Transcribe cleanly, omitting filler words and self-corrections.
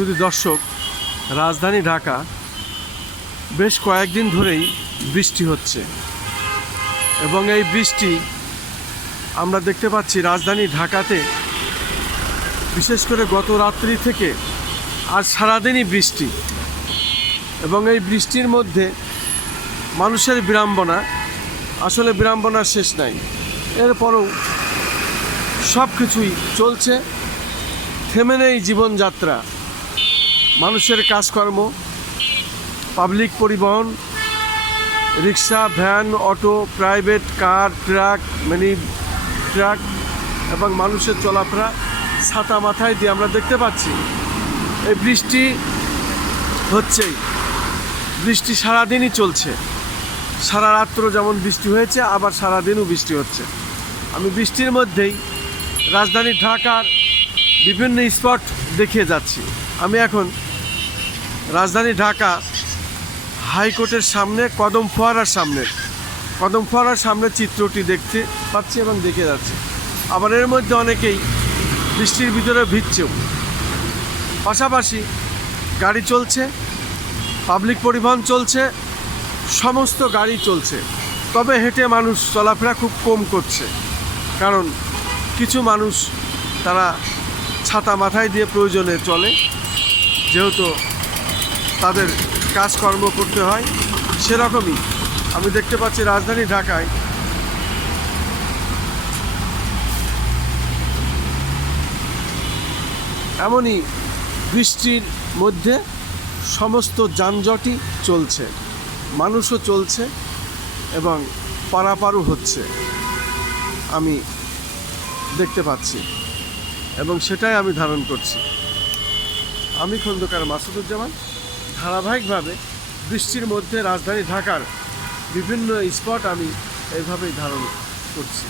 শুধু দর্শক, রাজধানী ঢাকা বেশ কয়েকদিন ধরেই বৃষ্টি হচ্ছে এবং এই বৃষ্টি আমরা দেখতে পাচ্ছি রাজধানী ঢাকাতে, বিশেষ করে গত রাত্রি থেকে আজ সারাদিনই বৃষ্টি। এবং এই বৃষ্টির মধ্যে মানুষের বিড়ম্বনা, আসলে বিড়ম্বনার শেষ নাই। এরপরেও সব কিছুই চলছে, থেমে নেই জীবনযাত্রা, মানুষের কাজকর্ম, পাবলিক পরিবহন, rickshaw, van, auto, private car, truck, mini truck এবং মানুষের চলাফেরা ছাতা মাথায় দিয়ে আমরা দেখতে পাচ্ছি। এই বৃষ্টি হচ্ছেই, বৃষ্টি সারাদিনই চলছে, সারা রাত্র যেমন বৃষ্টি হয়েছে, আবার সারাদিনও বৃষ্টি হচ্ছে। আমি বৃষ্টির মধ্যেই রাজধানী ঢাকার বিভিন্ন স্পট দেখিয়ে যাচ্ছি। আমি এখন রাজধানী ঢাকা হাইকোর্টের সামনে কদম ফোয়ারার সামনে চিত্রটি দেখতে পাচ্ছি এবং দেখে যাচ্ছি। আবার এর মধ্যে অনেকেই বৃষ্টির ভিতরে ভিজছেও। পাশাপাশি গাড়ি চলছে, পাবলিক পরিবহন চলছে, সমস্ত গাড়ি চলছে। তবে হেঁটে মানুষ চলাফেরা খুব কম করছে, কারণ কিছু মানুষ তারা ছাতা মাথায় দিয়ে প্রয়োজনে চলে, যেহেতু তাদের কাজকর্ম করতে হয়। সেরকমই আমি দেখতে পাচ্ছি রাজধানী ঢাকায় এমনই বৃষ্টির মধ্যে সমস্ত যানজটই চলছে, মানুষও চলছে এবং পারাপারও হচ্ছে, আমি দেখতে পাচ্ছি এবং সেটাই আমি ধারণ করছি। আমি খন্দকার মাসুদুজ্জামান ধারাবাহিকভাবে বৃষ্টির মধ্যে রাজধানী ঢাকার বিভিন্ন স্পট আমি এইভাবেই ধারণ করছি।